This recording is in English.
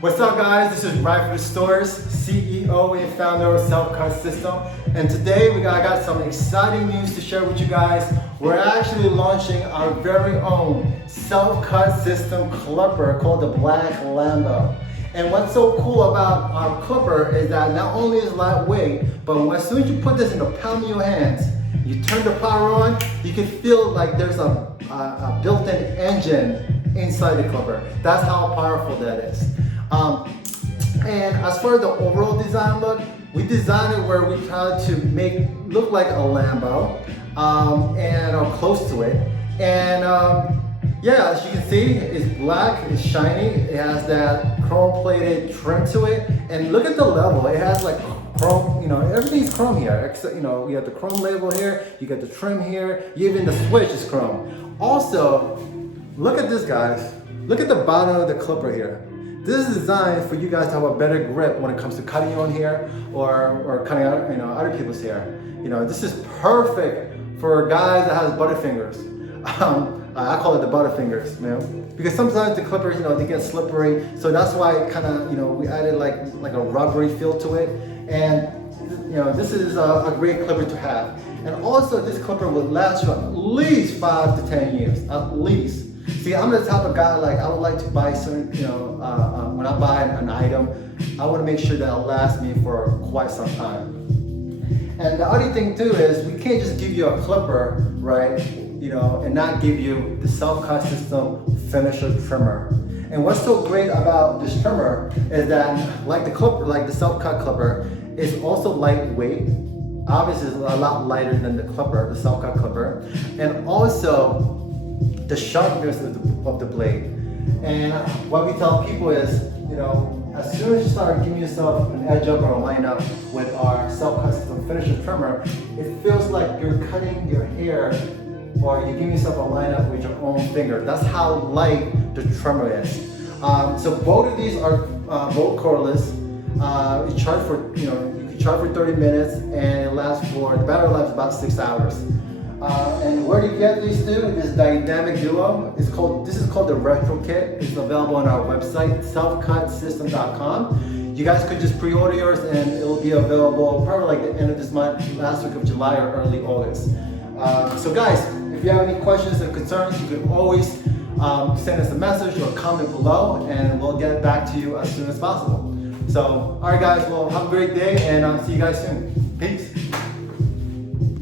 What's up guys, this is Ryan for Stores, CEO and founder of Self-Cut System. And today I got some exciting news to share with you guys. We're actually launching our very own Self-Cut System clipper called the Black Lambo. And what's so cool about our clipper is that not only is it lightweight, but as soon as you put this in the palm of your hands, you turn the power on, you can feel like there's a built-in engine inside the clipper. That's how powerful that is. And as far as the overall design look, we designed it where we tried to make look like a Lambo or close to it. And yeah, as you can see, it's black, it's shiny, it has that chrome plated trim to it. And look at the level, it has like chrome, everything's chrome here. Except, you have the chrome label here, you got the trim here, even the switch is chrome. Also, look at this guys, look at the bottom of the clipper here. This is designed for you guys to have a better grip when it comes to cutting your own hair or cutting out, other people's hair. This is perfect for guys that has butterfingers. I call it the butterfingers, because sometimes the clippers, they get slippery. So that's why it kind of, we added like a rubbery feel to it. And this is a great clipper to have. And also, this clipper will last you at least 5 to 10 years, at least. See, I'm the type of guy, like, I would like to buy certain, when I buy an item, I want to make sure that it'll last me for quite some time. And the other thing too is, we can't just give you a clipper, right, and not give you the Self-Cut System finisher trimmer. And what's so great about this trimmer is that, like the clipper, like the Self-Cut clipper, it's also lightweight. Obviously, it's a lot lighter than the clipper, the Self-Cut clipper, and also the sharpness of the blade. And what we tell people is, as soon as you start giving yourself an edge up or a line up with our Self-Cut System finisher trimmer, it feels like you're cutting your hair or you're giving yourself a line up with your own finger. That's how light the trimmer is. So both of these are both cordless. You charge for, you can charge for 30 minutes and the battery lasts about 6 hours. And where do you get these two? This dynamic duo. This is called the Retro Kit. It's available on our website, selfcutsystem.com. You guys could just pre-order yours and it will be available probably like the end of this month, last week of July or early August. So guys, if you have any questions or concerns, you can always send us a message or comment below and we'll get back to you as soon as possible. So, alright guys, well have a great day and see you guys soon. Peace.